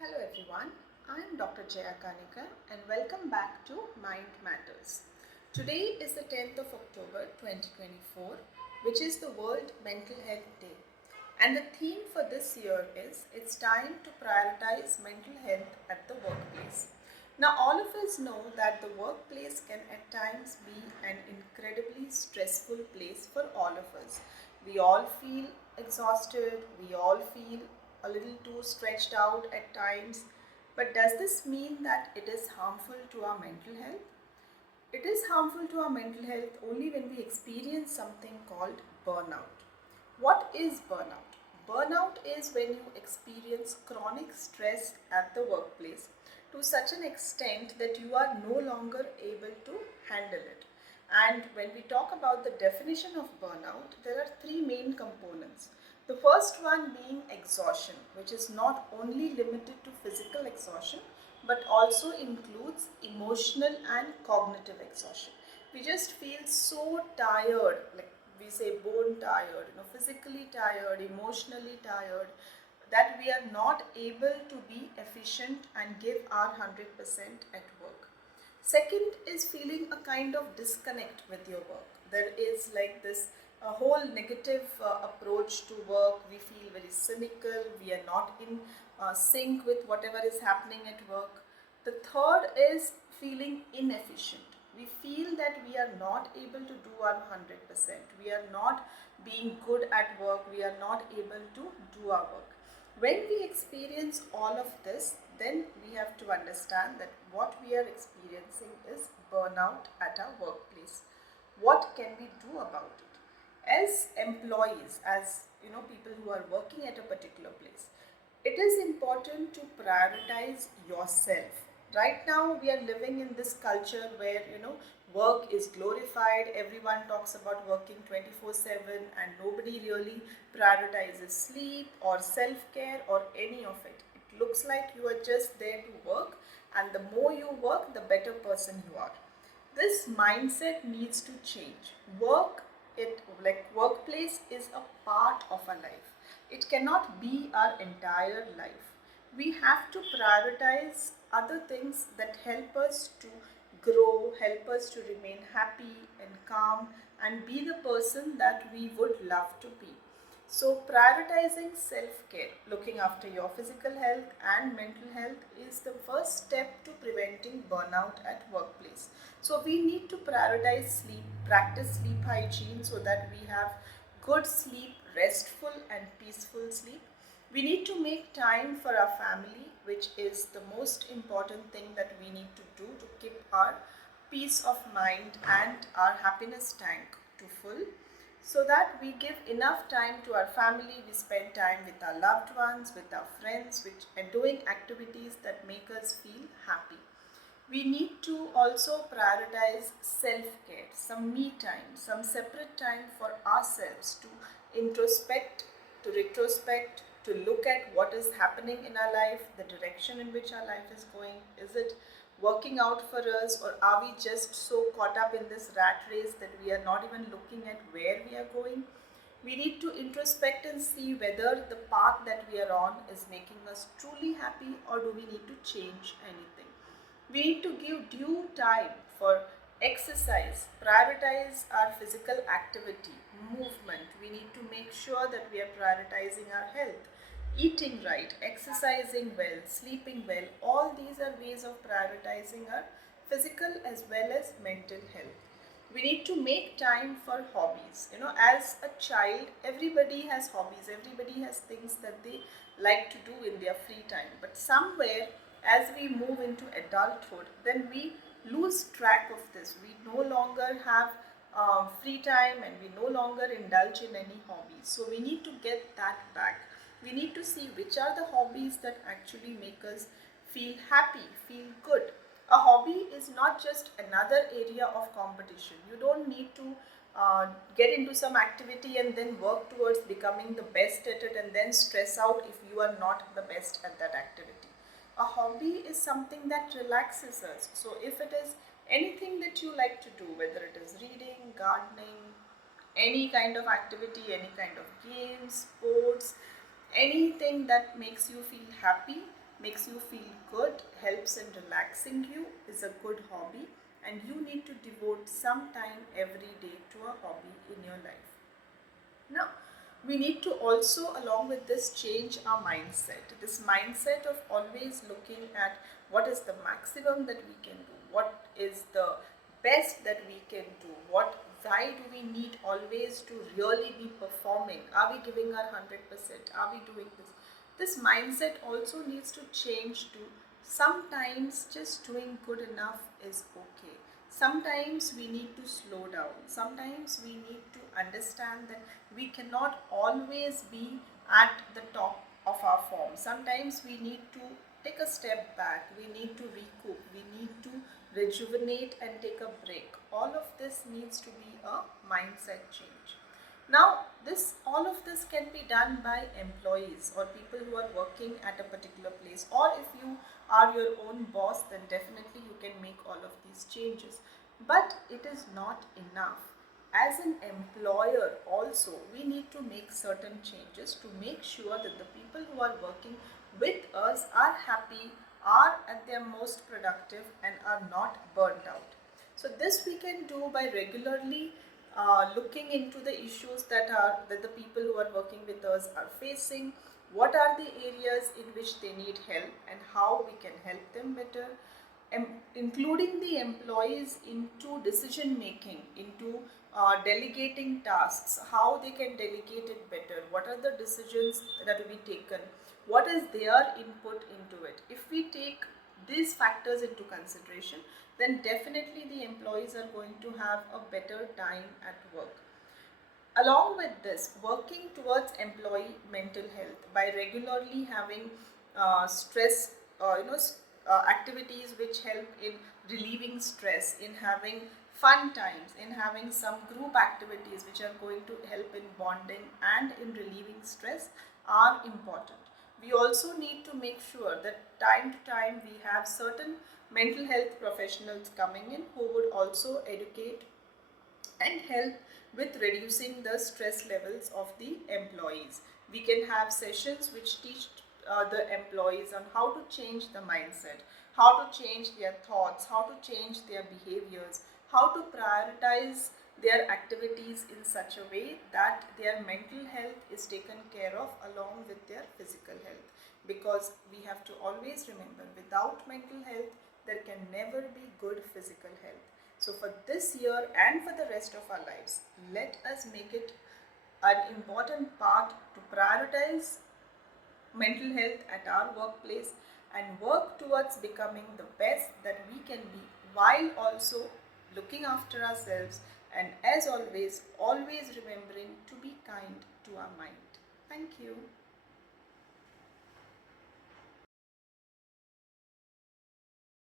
Hello everyone, I am Dr. Jaya Kanika and welcome back to Mind Matters. Today is the 10th of October 2024, which is the World Mental Health Day. And the theme for this year is It's Time to Prioritize Mental Health at the Workplace. Now, all of us know that the workplace can at times be an incredibly stressful place for all of us. We all feel exhausted, we all feel a little too stretched out at times. But does this mean that it is harmful to our mental health? It is harmful to our mental health only when we experience something called burnout. What is burnout? Burnout is when you experience chronic stress at the workplace to such an extent that you are no longer able to handle it. And when we talk about the definition of burnout, there are three main components. The first one being exhaustion, which is not only limited to physical exhaustion but also includes emotional and cognitive exhaustion. We just feel so tired, like we say bone tired, physically tired, emotionally tired, that we are not able to be efficient and give our 100% at work. Second is feeling a kind of disconnect with your work. There is like this a whole negative approach to work. We feel very cynical. We are not in sync with whatever is happening at work. The third is feeling inefficient. We feel that we are not able to do our 100%. We are not being good at work. We are not able to do our work. When we experience all of this, then we have to understand that what we are experiencing is burnout at our workplace. What can we do about it? As employees, as people who are working at a particular place, it is important to prioritize yourself. Right now we are living in this culture where work is glorified. Everyone talks about working 24/7 and nobody really prioritizes sleep or self-care or any of it. It looks like you are just there to work, and the more you work, the better person you are. This mindset needs to change. Workplace is a part of our life. It cannot be our entire life. We have to prioritize other things that help us to grow, help us to remain happy and calm and be the person that we would love to be. So, prioritizing self care, looking after your physical health and mental health, is the first step to preventing burnout at workplace. So, we need to prioritize sleep, practice sleep hygiene so that we have good sleep, restful and peaceful sleep. We need to make time for our family, which is the most important thing that we need to do to keep our peace of mind and our happiness tank to full, so that we give enough time to our family. We spend time with our loved ones, with our friends, and doing activities that make us feel happy. We need to also prioritize self-care, some me time, some separate time for ourselves to introspect, to retrospect, to look at what is happening in our life, the direction in which our life is going. Is it working out for us, or are we just so caught up in this rat race that we are not even looking at where we are going? We need to introspect and see whether the path that we are on is making us truly happy, or do we need to change anything. We need to give due time for exercise, prioritize our physical activity, movement. We need to make sure that we are prioritizing our health, eating right, exercising well, sleeping well. All these are ways of prioritizing our physical as well as mental health. We need to make time for hobbies. As a child, everybody has hobbies, everybody has things that they like to do in their free time. But somewhere, as we move into adulthood, then we lose track of this. We no longer have free time and we no longer indulge in any hobbies. So we need to get that back. We need to see which are the hobbies that actually make us feel happy, feel good. A hobby is not just another area of competition. You don't need to get into some activity and then work towards becoming the best at it and then stress out if you are not the best at that activity. A hobby is something that relaxes us. So if it is anything that you like to do, whether it is reading, gardening, any kind of activity, any kind of games, sports, anything that makes you feel happy, makes you feel good, helps in relaxing you, is a good hobby, and you need to devote some time every day to a hobby in your life. Now, we need to also, along with this, change our mindset. This mindset of always looking at what is the maximum that we can do, what is the best that we can do, why do we need always to really be performing? Are we giving our 100%? Are we doing this? This mindset also needs to change to sometimes just doing good enough is okay. Sometimes we need to slow down. Sometimes we need to understand that we cannot always be at the top of our form. Sometimes we need to take a step back. We need to recoup. We need to rejuvenate and take a break. All of this needs to be a mindset change. Now, all of this can be done by employees or people who are working at a particular place, or if you are your own boss, then definitely you can make all of these changes. But it is not enough. As an employer, also, we need to make certain changes to make sure that the people who are working with us are happy, are at their most productive, and are not burnt out. So this we can do by regularly looking into the issues that the people who are working with us are facing. What are the areas in which they need help and how we can help them better, including the employees into decision making, into delegating tasks, how they can delegate it better, what are the decisions that will be taken, what is their input into it. If we take these factors into consideration, then definitely the employees are going to have a better time at work. Along with this, working towards employee mental health by regularly having stress, activities which help in relieving stress, in having fun times, in having some group activities which are going to help in bonding and in relieving stress are important. We also need to make sure that time to time we have certain mental health professionals coming in who would also educate and help with reducing the stress levels of the employees. We can have sessions which teach the employees on how to change the mindset, how to change their thoughts, how to change their behaviors, how to prioritize their activities in such a way that their mental health is taken care of along with their physical health. Because we have to always remember, without mental health, there can never be good physical health. So, for this year and for the rest of our lives, let us make it an important part to prioritize mental health at our workplace and work towards becoming the best that we can be, while also looking after ourselves, and as always remembering to be kind to our mind. Thank you.